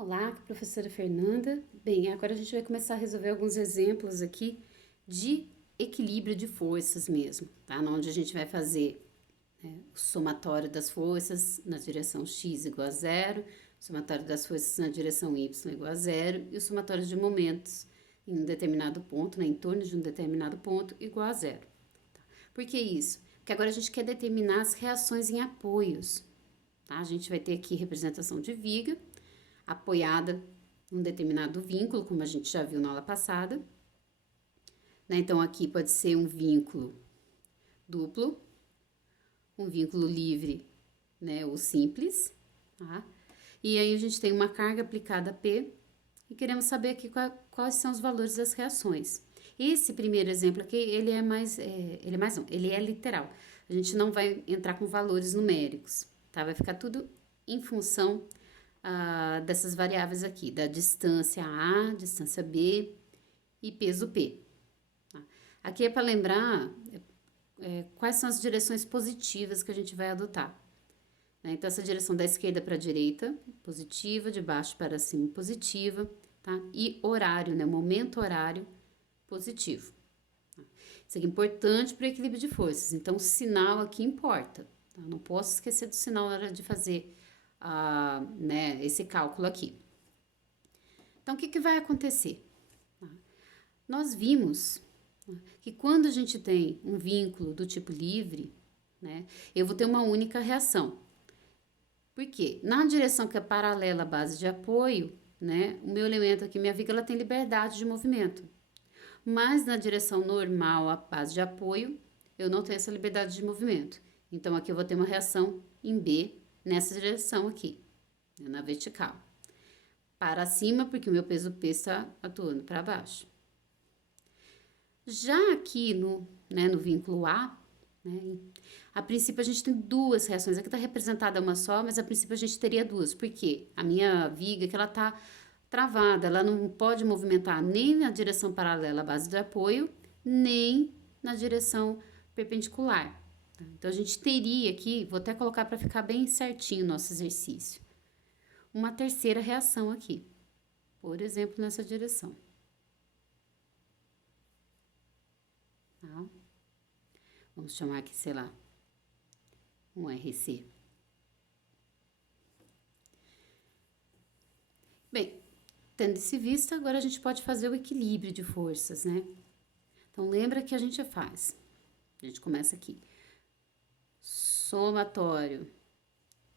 Olá, aqui é a professora Fernanda. Bem, agora a gente vai começar a resolver alguns exemplos aqui de equilíbrio de forças mesmo, tá? Onde a gente vai fazer o somatório das forças na direção x igual a zero, o somatório das forças na direção y igual a zero e o somatório de momentos em um determinado ponto, em torno de um determinado ponto, igual a zero. Tá? Por que isso? Porque agora a gente quer determinar as reações em apoios, tá? A gente vai ter aqui representação de viga, apoiada num determinado vínculo, como a gente já viu na aula passada. Né? Então, aqui pode ser um vínculo duplo, um vínculo livre, né, ou simples, tá? E aí a gente tem uma carga aplicada P e queremos saber aqui quais são os valores das reações. Esse primeiro exemplo aqui, ele é literal. A gente não vai entrar com valores numéricos, tá? Vai ficar tudo em função dessas variáveis aqui, da distância A, distância B e peso P. Tá? Aqui é para lembrar quais são as direções positivas que a gente vai adotar. Né? Então, essa direção da esquerda para a direita, positiva, de baixo para cima, positiva, tá? E horário, né? Momento horário, positivo. Tá? Isso aqui é importante para o equilíbrio de forças, então o sinal aqui importa. Tá? Não posso esquecer do sinal na hora de fazer né, esse cálculo aqui. Então, o que vai acontecer? Nós vimos que quando a gente tem um vínculo do tipo livre, né, eu vou ter uma única reação. Por quê? Na direção que é paralela à base de apoio, né, o meu elemento aqui, minha viga, ela tem liberdade de movimento. Mas na direção normal à base de apoio, eu não tenho essa liberdade de movimento. Então, aqui eu vou ter uma reação em B, nessa direção aqui, na vertical. Para cima, porque o meu peso P está atuando para baixo. Já aqui no vínculo A, né, a princípio a gente tem duas reações. Aqui está representada uma só, mas a princípio a gente teria duas. Por quê? A minha viga que ela está travada, ela não pode movimentar nem na direção paralela à base de apoio, nem na direção perpendicular. Então, a gente teria aqui, vou até colocar para ficar bem certinho o nosso exercício, uma terceira reação aqui, por exemplo, nessa direção. Tá? Vamos chamar aqui, sei lá, um RC. Bem, tendo isso visto, agora a gente pode fazer o equilíbrio de forças, né? Então, lembra que a gente faz. A gente começa aqui. Somatório,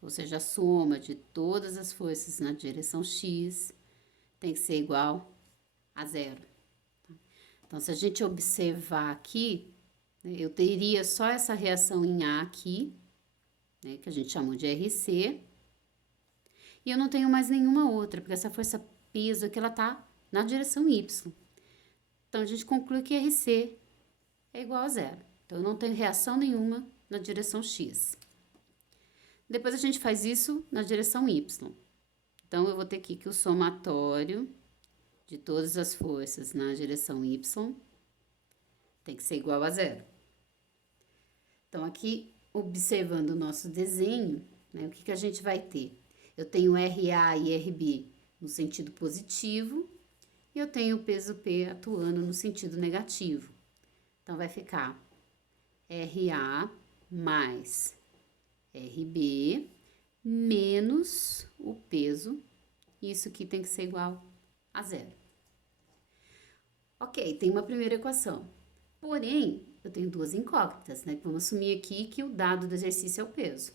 ou seja, a soma de todas as forças na direção X tem que ser igual a zero. Tá? Então, se a gente observar aqui, né, eu teria só essa reação em A aqui, né, que a gente chamou de RC, e eu não tenho mais nenhuma outra, porque essa força peso aqui, ela tá na direção Y. Então, a gente conclui que RC é igual a zero. Então, eu não tenho reação nenhuma na direção X. Depois, a gente faz isso na direção Y. Então, eu vou ter aqui que o somatório de todas as forças na direção Y tem que ser igual a zero. Então, aqui, observando o nosso desenho, né, o que a gente vai ter? Eu tenho RA e RB no sentido positivo e eu tenho o peso P atuando no sentido negativo. Então, vai ficar RA mais RB menos o peso. Isso aqui tem que ser igual a zero. Ok, tem uma primeira equação. Porém, eu tenho duas incógnitas, né? Vamos assumir aqui que o dado do exercício é o peso.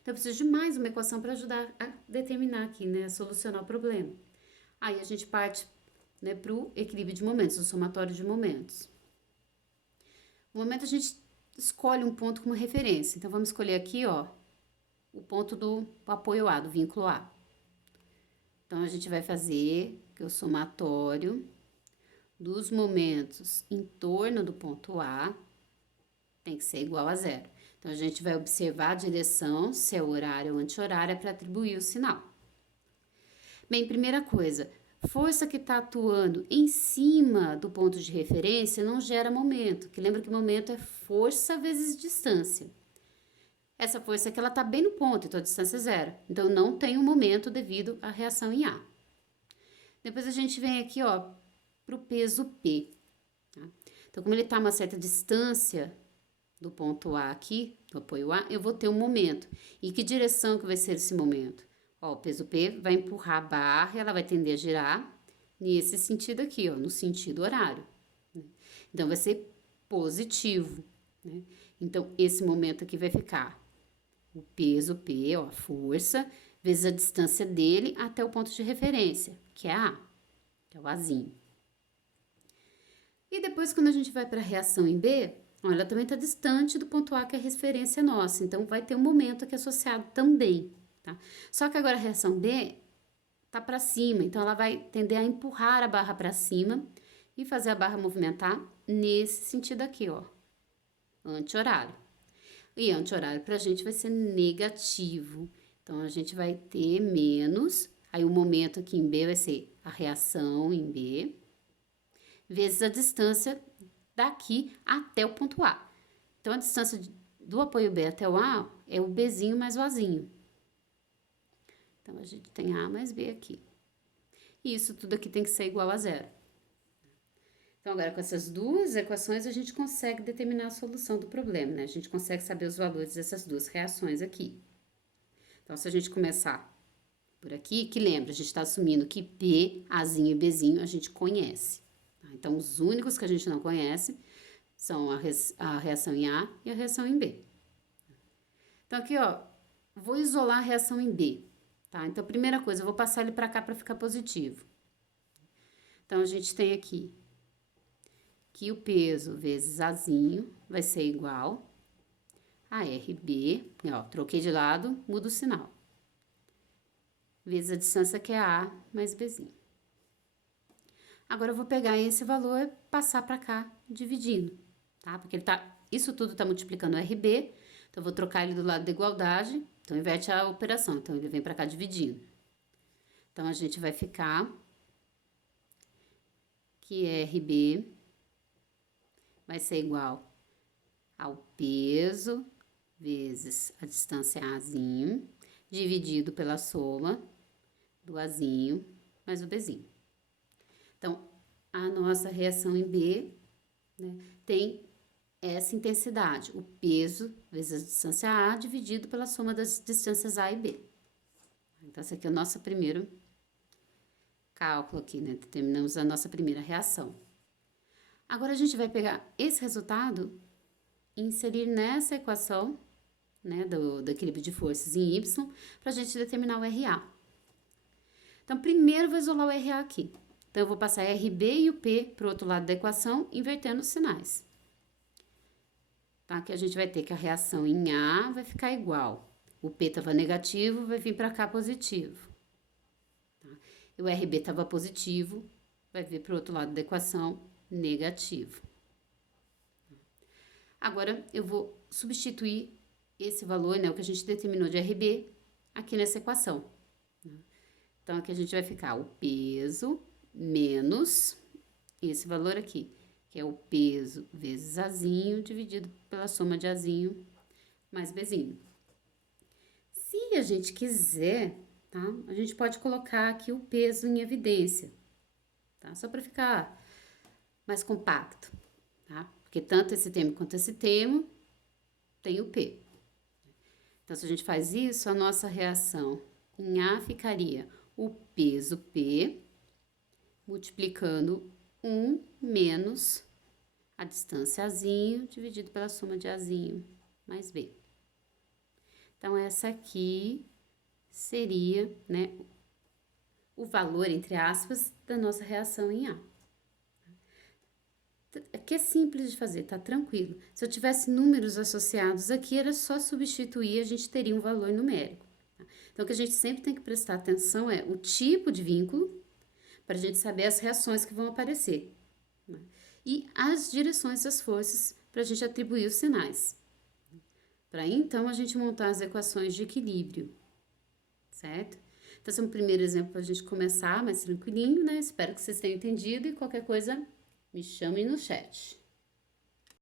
Então, eu preciso de mais uma equação para ajudar a determinar aqui, né? A solucionar o problema. Aí, a gente parte, né, para o equilíbrio de momentos, o somatório de momentos. No momento, a gente escolhe um ponto como referência. Então, vamos escolher aqui, ó, o ponto do apoio A, do vínculo A. Então, a gente vai fazer que o somatório dos momentos em torno do ponto A tem que ser igual a zero. Então, a gente vai observar a direção, se é horário ou anti-horário, para atribuir o sinal. Bem, primeira coisa, força que está atuando em cima do ponto de referência não gera momento, que lembra que momento é força vezes distância. Essa força aqui, ela tá bem no ponto, então a distância é zero. Então, não tem um momento devido à reação em A. Depois a gente vem aqui, ó, pro peso P. Tá? Então, como ele tá a uma certa distância do ponto A aqui, do apoio A, eu vou ter um momento. E que direção que vai ser esse momento? Ó, o peso P vai empurrar a barra, ela vai tender a girar nesse sentido aqui, ó, no sentido horário. Né? Então, vai ser positivo, né? Então, esse momento aqui vai ficar o peso P, ó, a força, vezes a distância dele até o ponto de referência, que é A, que é o Azinho. E depois, quando a gente vai para a reação em B, ó, ela também está distante do ponto A, que é a referência nossa. Então, vai ter um momento aqui associado também, tá? Só que agora a reação B tá para cima, então ela vai tender a empurrar a barra para cima e fazer a barra movimentar nesse sentido aqui, ó, anti-horário. E anti-horário para a gente vai ser negativo. Então, a gente vai ter menos, aí o momento aqui em B vai ser a reação em B, vezes a distância daqui até o ponto A. Então, a distância do apoio B até o A é o Bzinho mais o Azinho. Então, a gente tem A mais B aqui. E isso tudo aqui tem que ser igual a zero. Então, agora com essas duas equações, a gente consegue determinar a solução do problema, né? A gente consegue saber os valores dessas duas reações aqui. Então, se a gente começar por aqui, que lembra, a gente está assumindo que P, Azinho e Bzinho a gente conhece. Tá? Então, os únicos que a gente não conhece são a reação em A e a reação em B. Então, aqui, ó, vou isolar a reação em B, tá? Então, primeira coisa, eu vou passar ele para cá para ficar positivo. Então, a gente tem aqui que o peso vezes Azinho vai ser igual a RB, ó, troquei de lado, muda o sinal. Vezes a distância que é A mais Bzinho. Agora, eu vou pegar esse valor e passar para cá, dividindo, tá? Porque ele tá, isso tudo tá multiplicando o RB, então eu vou trocar ele do lado da igualdade, então inverte a operação, então ele vem para cá dividindo. Então, a gente vai ficar que RB vai ser igual ao peso vezes a distância Azinho, dividido pela soma do Azinho mais o Bzinho. Então, a nossa reação em B, né, tem essa intensidade, o peso vezes a distância A dividido pela soma das distâncias A e B. Então, esse aqui é o nosso primeiro cálculo aqui, né? Determinamos a nossa primeira reação. Agora, a gente vai pegar esse resultado e inserir nessa equação, né, do equilíbrio de forças em Y, para a gente determinar o RA. Então, primeiro eu vou isolar o RA aqui. Então, eu vou passar RB e o P para o outro lado da equação, invertendo os sinais. Tá? Que a gente vai ter que a reação em A vai ficar igual. O P estava negativo, vai vir para cá positivo. Tá? E o RB estava positivo, vai vir para o outro lado da equação, negativo. Agora, eu vou substituir esse valor, né, o que a gente determinou de RB, aqui nessa equação. Então, aqui a gente vai ficar o peso menos esse valor aqui, que é o peso vezes Azinho, dividido pela soma de Azinho mais Bzinho. Se a gente quiser, tá, a gente pode colocar aqui o peso em evidência, tá? Só para ficar mais compacto, tá? Porque tanto esse termo quanto esse termo tem o P. Então, se a gente faz isso, a nossa reação em A ficaria o peso P multiplicando 1 menos a distância Azinho dividido pela soma de Azinho mais B. Então, essa aqui seria, né, o valor, entre aspas, da nossa reação em A. Aqui é simples de fazer, tá tranquilo. Se eu tivesse números associados aqui, era só substituir, a gente teria um valor numérico. Tá? Então, o que a gente sempre tem que prestar atenção é o tipo de vínculo, para a gente saber as reações que vão aparecer. Né? E as direções das forças, para a gente atribuir os sinais. Para aí, então, a gente montar as equações de equilíbrio, certo? Então, esse é um primeiro exemplo para a gente começar mais tranquilinho, né? Espero que vocês tenham entendido e qualquer coisa, me chamem no chat.